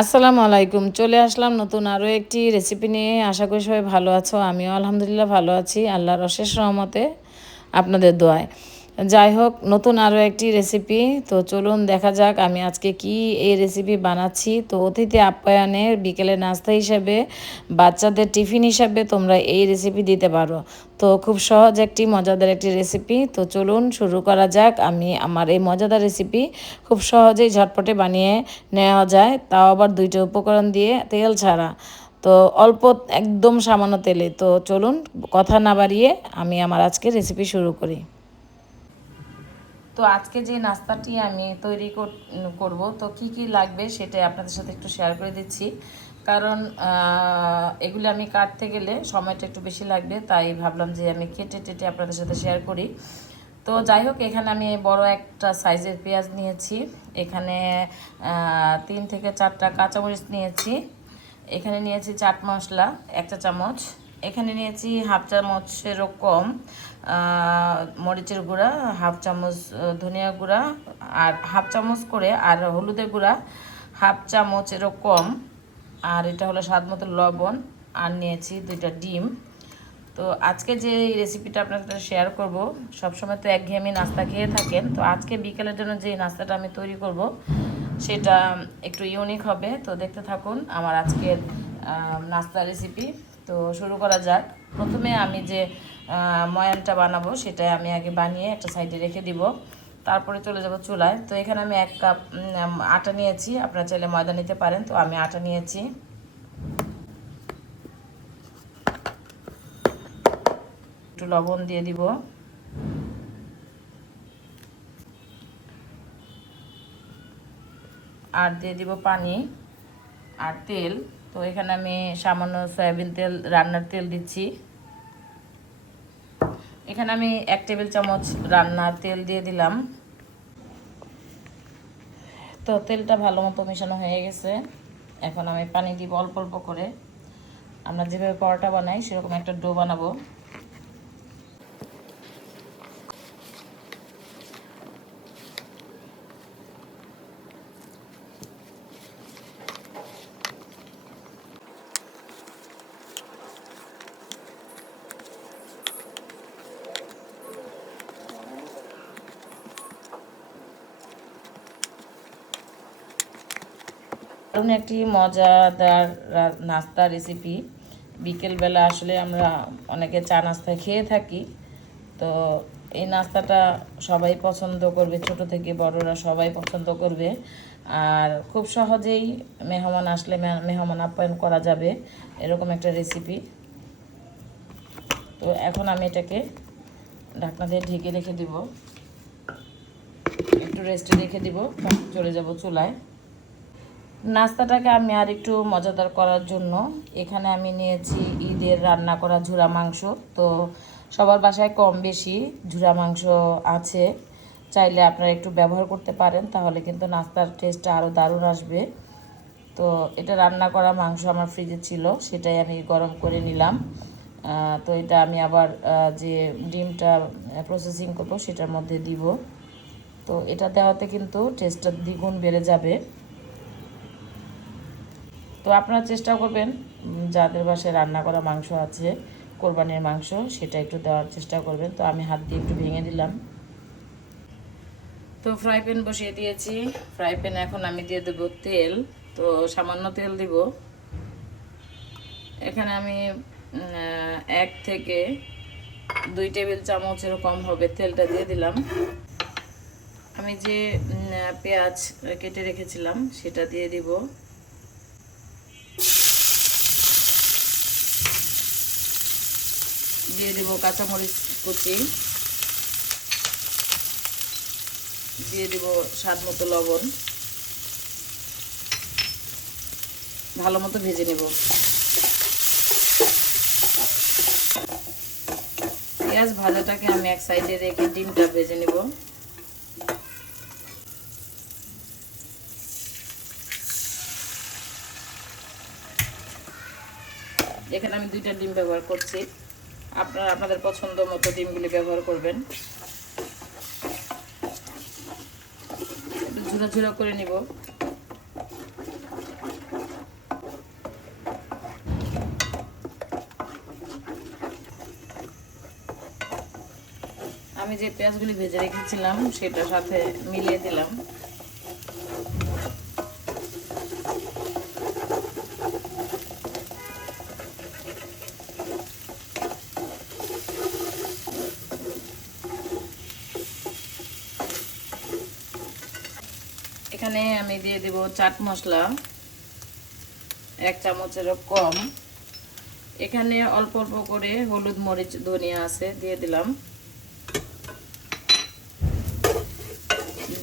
আসসালামু আলাইকুম। চলে আসলাম নতুন আরও একটি রেসিপি নিয়ে। আশা করি সবাই ভালো আছো। আমিও আলহামদুলিল্লাহ ভালো আছি আল্লাহর অশেষ রহমতে, আপনাদের দোয়ায়। যাই হোক, নতুন আরও একটি রেসিপি। তো চলুন দেখা যাক আমি আজকে কি এই রেসিপি বানাচ্ছি। তো অতিথি আপ্যায়নের বিকেলে নাস্তা হিসাবে, বাচ্চাদের টিফিন হিসাবে তোমরা এই রেসিপি দিতে পারো। তো খুব সহজ একটি মজাদার একটি রেসিপি। তো চলুন শুরু করা যাক। আমি আমার এই মজাদার রেসিপি খুব সহজেই ঝটপটে বানিয়ে নেওয়া যায়, তাও আবার দুইটা উপকরণ দিয়ে, তেল ছাড়া। তো অল্প, একদম সামান্য তেলে। তো চলুন কথা না বাড়িয়ে আমি আমার আজকে রেসিপি শুরু করি। তো আজকে যে নাস্তাটি আমি তৈরি করব, তো কি কি লাগবে সেটাই আপনাদের সাথে একটু শেয়ার করে দিচ্ছি। কারণ এগুলো আমি কাটতে গেলে সময়টা একটু বেশি লাগবে, তাই ভাবলাম যে আমি কেটে টেটে আপনাদের সাথে শেয়ার করি। তো যাই হোক, এখানে আমি বড় একটা সাইজের পেঁয়াজ নিয়েছি। এখানে 3 থেকে 4টা কাঁচামরিচ নিয়েছি। এখানে নিয়েছি চাট মশলা 1 চা চামচ। এখানে নিয়েছি হাফ চামচেরও কম মরিচের গুঁড়া, হাফ চামচ ধনিয়া গুঁড়া, আর হাফ চামচ করে, আর হলুদের গুঁড়া হাফ চামচেরও কম, আর এটা হলো স্বাদ মতো লবণ, আর নিয়েছি 2টা ডিম। তো আজকে যে রেসিপিটা আপনাদের সাথে শেয়ার করব, সবসময় তো একঘেয়েমি নাস্তা খেয়ে থাকেন, তো আজকে বিকেলের জন্য যে নাস্তাটা আমি তৈরি করব সেটা একটু ইউনিক হবে। তো দেখতে থাকুন আমার আজকের নাস্তা রেসিপি। তো শুরু করা যাক। প্রথমে আমি যে ময়ানটা বানাবো সেটা আমি আগে বানিয়ে একটা সাইডে রেখে দিব, তারপরে চলে যাব চুলায়। তো এখানে আমি 1 কাপ আটা নিয়েছি, আপনারা চাইলে ময়দা নিতে পারেন। তো আমি আটা নিয়েছি। একটু লবণ দিয়ে দিব, আর দিয়ে দিব পানি আর তেল। তো এখানে আমি সামান্য সয়াবিন তেল, রান্নার তেল দিচ্ছি। এখানে আমি 1 টেবিল চামচ রান্নার তেল দিয়ে দিলাম। তো তেলটা ভালো মতো মেশানো হয়ে গেছে। এখন আমি পানি দিব অল্প অল্প করে। আমরা যেভাবে পরোটা বানাই সেরকম একটা ডো বানাবো। দারুণ একটি মজাদার নাস্তা রেসিপি। বিকেলবেলা আসলে আমরা অনেকে চা নাস্তা খেয়ে থাকি। তো এই নাস্তাটা সবাই পছন্দ করবে, ছোট থেকে বড়রা সবাই পছন্দ করবে। আর খুব সহজেই মেহমান আসলে মেহমান আপ্যায়ন করা যাবে, এরকম একটা রেসিপি। তো এখন আমি এটাকে ঢাকনা দিয়ে ঢেকে রেখে দিব, একটু রেস্টে রেখে দিব, চলে যাব চুলায়। নাস্তাটাকে আমি আর একটু মজাদার করার জন্য এখানে আমি নিয়েছি ঈদের রান্না করা ঝুরা মাংস। তো সবার বাসায় কম বেশি ঝুরা মাংস আছে, চাইলে আপনারা একটু ব্যবহার করতে পারেন, তাহলে কিন্তু নাস্তার টেস্টটা আরও দারুণ আসবে। তো এটা রান্না করা মাংস আমার ফ্রিজে ছিল, সেটাই আমি গরম করে নিলাম। তো এটা আমি আবার যে ডিমটা প্রসেসিং করবো সেটার মধ্যে দিব। তো এটা দেওয়াতে কিন্তু টেস্টটা দ্বিগুণ বেড়ে যাবে। তো আপনারা চেষ্টা করবেন যাদের বাসায় রান্না করা মাংস আছে, কোরবানির মাংস, সেটা একটু দেওয়ার চেষ্টা করবেন। তো আমি হাত দিয়ে একটু ভেঙে দিলাম। তো ফ্রাই প্যান বসিয়ে দিয়েছি। ফ্রাই প্যানে এখন আমি দিয়ে দেবো তেল। তো সামান্য তেল দিব। এখানে আমি 1 থেকে 2 টেবিল চামচ এরকম হবে তেলটা দিয়ে দিলাম। আমি যে পেঁয়াজ কেটে রেখেছিলাম সেটা দিয়ে দিব। দিয়ে দেব কাঁচামরিচ কুচি, দিয়ে দিব স্বাদ মতো লবণ। ভালো মতো ভেজে নেব। পেঁয়াজ ভাজাটাকে আমি এক সাইডে রেখে ডিমটা ভেজে নেব। এখানে আমি 2টা ডিম ব্যবহার করছি, আপনারা আপনাদের পছন্দ মতো ডিমগুলি ব্যবহার করবেন। একটু ঝুরা ঝুরা করে নিব। আমি যে পেঁয়াজগুলি ভেজে রেখেছিলাম সেটার সাথে মিলিয়ে দিলাম। এখানে আমি দিয়ে দেব চাট মশলা 1 চামচেরও কম। এখানে অল্প অল্প করে হলুদ মরিচ ধনিয়া আছে দিয়ে দিলাম,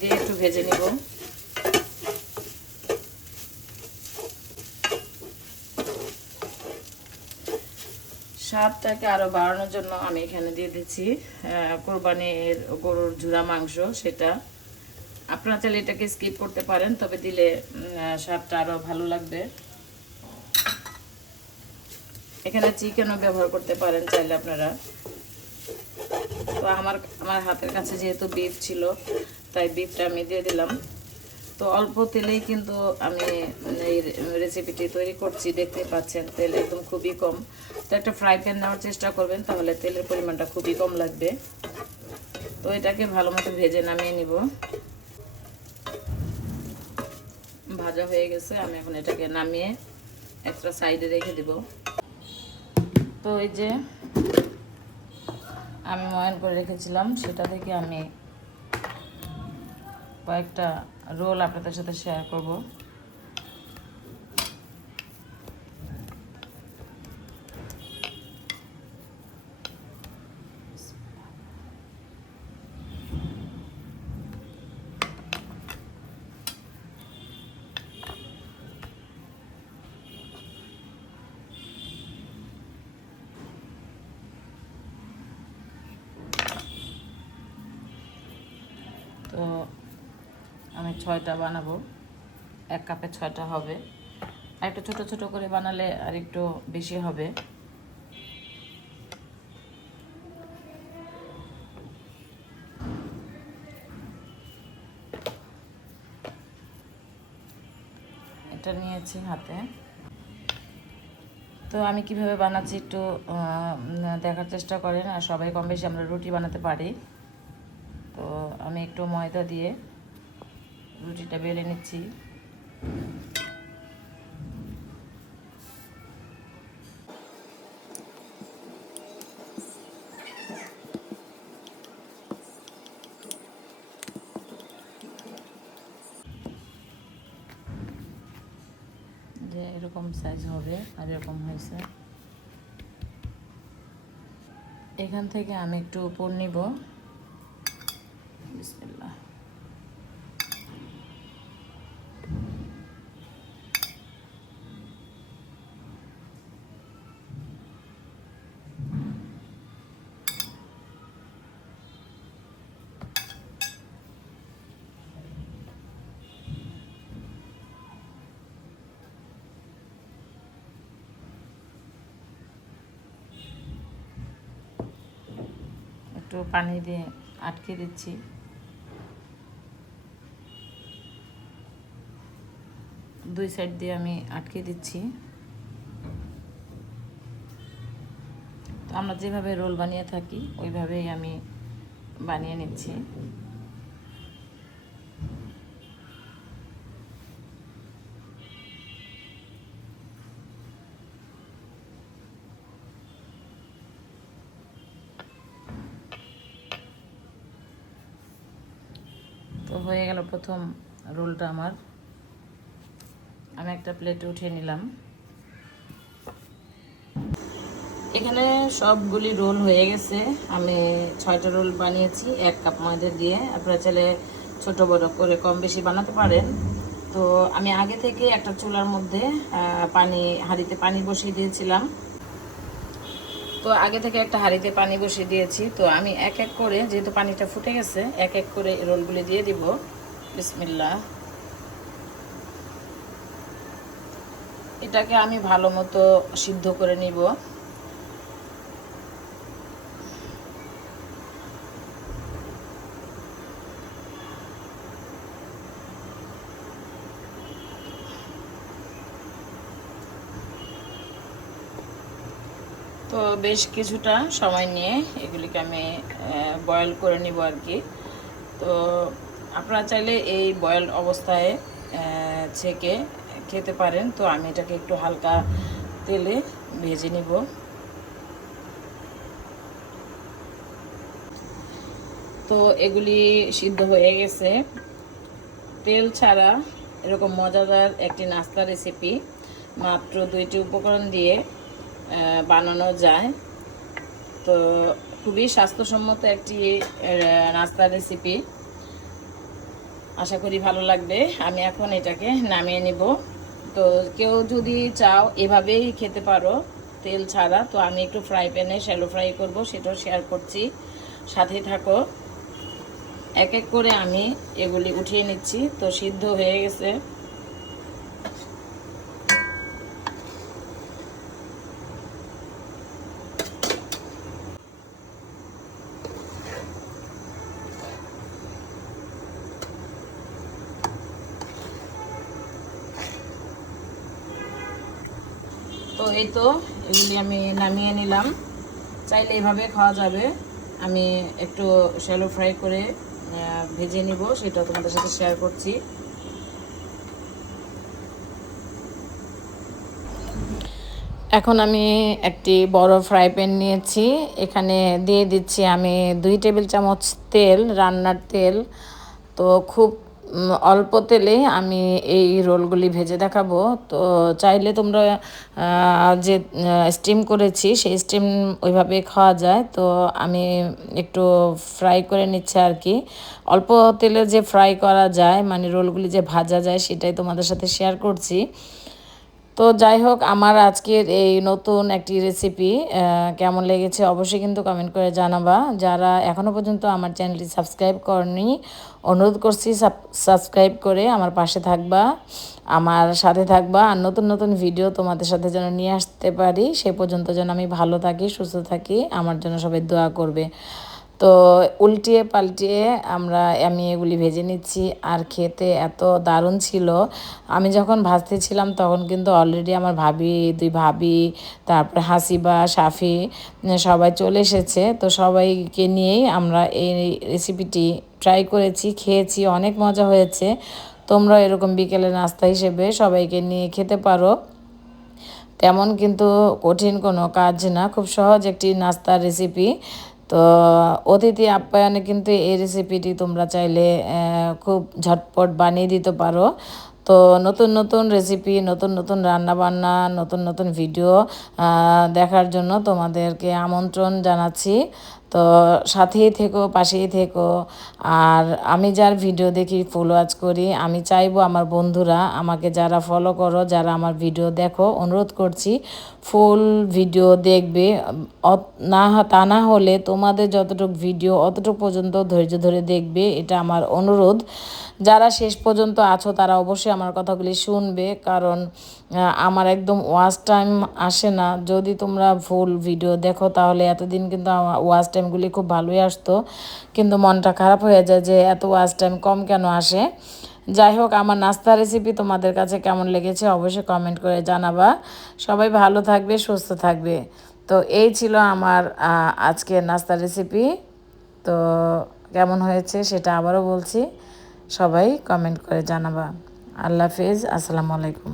দিয়ে একটু ভেজে নিব। স্বাদটাকে আরো বাড়ানোর জন্য আমি এখানে দিয়ে দিচ্ছি কোরবানির গরুর ঝুরা মাংস। সেটা আপনারা চাইলে এটাকে স্কিপ করতে পারেন, তবে দিলে স্বাদটা আরো ভালো লাগবে। এখানে চিকেনও ব্যবহার করতে পারেন চাইলে আপনারা। তো আমার হাতের কাছে যেহেতু বিফ ছিল তাই বিফটা আমি দিয়ে দিলাম। তো অল্প তেলেই কিন্তু আমি এই রেসিপিটি তৈরি করছি, দেখতে পাচ্ছেন তেল একদম খুবই কম। তো একটা ফ্রাই প্যান নেওয়ার চেষ্টা করবেন, তাহলে তেলের পরিমাণটা খুবই কম লাগবে। তো এটাকে ভালো মতো ভেজে নামিয়ে নিব। ভাজা হয়ে গেছে, আমি এখন এটাকে নামিয়ে একটা সাইডে রেখে দিব। তো এই যে আমি ময়ান করে রেখেছিলাম সেটা থেকে আমি কয়েকটা রোল আপনাদের সাথে শেয়ার করব। তো আমি 6টা বানাবো, 1 কাপে 6টা হবে। আর একটু ছোটো ছোটো করে বানালে আর একটু বেশি হবে। এটা নিয়েছি হাতে। তো আমি কিভাবে বানাচ্ছি একটু দেখার চেষ্টা করেন। আর সবাই কম বেশি আমরা রুটি বানাতে পারি। তো আমি একটু ময়দা দিয়ে রুটিটা বেলে নিচ্ছি। যে এরকম সাইজ হবে, আর এরকম হয়েছে। এখান থেকে আমি একটু উপর নিব। বিসমিল্লাহ। একটু পানি দিয়ে আটকে দিচ্ছি। দুই সাইড দিয়ে আমি আটকে দিচ্ছি। তো আমরা যেভাবে রোল বানিয়ে থাকি ওইভাবেই আমি বানিয়ে নিচ্ছি। তো হয়ে গেল প্রথম রোলটা আমার। আমি একটা প্লেটে উঠিয়ে নিলাম। এখানে সবগুলি রোল হয়ে গেছে। আমি 6টা রোল বানিয়েছি 1 কাপ ময়দা দিয়ে। আপনারা চাইলে ছোটো বড়ো করে কম বেশি বানাতে পারেন। তো আমি আগে থেকে একটা চুলার মধ্যে হাঁড়িতে পানি বসিয়ে দিয়েছিলাম। তো আগে থেকে একটা হাঁড়িতে পানি বসিয়ে দিয়েছি। তো আমি এক এক করে, যেহেতু পানিটা ফুটে গেছে, এক এক করে রোলগুলি দিয়ে দিব। বিসমিল্লাহ। এটাকে আমি ভালো মতো সিদ্ধ করে নিব। তো বেশ কিছুটা সময় নিয়ে এগুলিকে আমি বয়েল করে নিব আর কি। তো আপনারা চাইলে এই বয়েল অবস্থায় ছেঁকে খেতে পারেন। তো আমি এটাকে একটু হালকা তেলে ভেজে নিব। তো এগুলি সিদ্ধ হয়ে গেছে। তেল ছাড়া এরকম মজাদার একটি নাস্তা রেসিপি মাত্র 2টি উপকরণ দিয়ে বানানো যায়। তো খুবই স্বাস্থ্যসম্মত একটি নাস্তা রেসিপি, আশা করি ভালো লাগবে। আমি এখন এটাকে নামিয়ে নিব। তো কেউ যদি চাও এভাবেই খেতে পারো তেল ছাড়া। তো আমি একটু ফ্রাই প্যানে শ্যালো ফ্রাই করব, সেটাও শেয়ার করছি, সাথে থাকো। এক এক করে আমি এগুলি উঠিয়ে নিচ্ছি। তো সিদ্ধ হয়ে গেছে। তো এই তো এগুলি আমি নামিয়ে নিলাম। চাইলে এভাবে খাওয়া যাবে। আমি একটু শ্যালো ফ্রাই করে ভেজে নিব, সেটা তোমাদের সাথে শেয়ার করছি। এখন আমি একটি বড় ফ্রাই প্যান নিয়েছি। এখানে দিয়ে দিচ্ছি আমি 2 টেবিল চামচ তেল, রান্নার তেল। তো খুব অল্প তেলে আমি এই রোলগুলি ভেজে দেখাবো। তো চাইলে তোমরা যে স্টিম করেছি সেই স্টিম ওইভাবে খাওয়া যায়। তো আমি একটু ফ্রাই করে নিচ্ছি আর কি। অল্প তেলে যে ফ্রাই করা যায়, মানে রোলগুলি যে ভাজা যায়, সেটাই তোমাদের সাথে শেয়ার করছি। তো যাই হোক, আমার আজকের এই নতুন একটি রেসিপি কেমন লেগেছে অবশ্যই কিন্তু কমেন্ট করে জানাবা। যারা এখনও পর্যন্ত আমার চ্যানেলটি সাবস্ক্রাইব করনি, অনুরোধ করছি সাবস্ক্রাইব করে আমার পাশে থাকবা, আমার সাথে থাকবা। আর নতুন নতুন ভিডিও তোমাদের সাথে যেন নিয়ে আসতে পারি, সে পর্যন্ত যেন আমি ভালো থাকি, সুস্থ থাকি, আমার জন্য সবাই দোয়া করবে। তো উল্টিয়ে পাল্টিয়ে আমি এগুলি ভেজে নিচ্ছি। আর খেতে এত দারুণ ছিল। আমি যখন ভাজতেছিলাম তখন কিন্তু অলরেডি আমার দুই ভাবি, তারপরে হাসিবা, সাফি সবাই চলে এসেছে। তো সবাইকে নিয়েই আমরা এই রেসিপিটি ট্রাই করেছি, খেয়েছি, অনেক মজা হয়েছে। তোমরা এরকম বিকেলে নাস্তা হিসেবে সবাইকে নিয়ে খেতে পারো। তেমন কিন্তু কঠিন কোনো কাজ না, খুব সহজ একটি নাস্তার রেসিপি। তো অতিথি আপ্যায়নে কিন্তু এই রেসিপিটি তোমরা চাইলে খুব ঝটপট বানিয়ে দিতে পারো। তো নতুন নতুন রেসিপি, নতুন নতুন রান্নাবান্না, নতুন নতুন ভিডিও দেখার জন্য তোমাদেরকে আমন্ত্রণ জানাচ্ছি। তো সাথেই থেকো, পাশেই থেকো। আর আমি যার ভিডিও দেখি, ফলো আজ করি, আমি চাইবো আমার বন্ধুরা আমাকে যারা ফলো করো, যারা আমার ভিডিও দেখো, অনুরোধ করছি ফুল ভিডিও দেখবে। তা না হলে তোমাদের যতটুকু ভিডিও অতটুকু পর্যন্ত ধৈর্য ধরে দেখবে, এটা আমার অনুরোধ। যারা শেষ পর্যন্ত আছো তারা অবশ্যই আমার কথাগুলি শুনবে, কারণ আমার একদম ওয়াচ টাইম আসে না। যদি তোমরা ফুল ভিডিও দেখো তাহলে এতদিন কিন্তু আমার ওয়াচ টাইমগুলি খুব ভালোই আসতো, কিন্তু মনটা খারাপ হয়ে যায় যে এত ওয়াচ টাইম কম কেন আসে। যাই হোক, আমার নাস্তা রেসিপি তোমাদের কাছে কেমন লেগেছে অবশ্যই কমেন্ট করে জানাবা। সবাই ভালো থাকবে, সুস্থ থাকবে। তো এই ছিল আমার আজকের নাস্তা রেসিপি। তো কেমন হয়েছে সেটা আবারও বলছি, সবাই কমেন্ট করে জানাবা। আল্লাহ হাফেজ, আসসালামু আলাইকুম।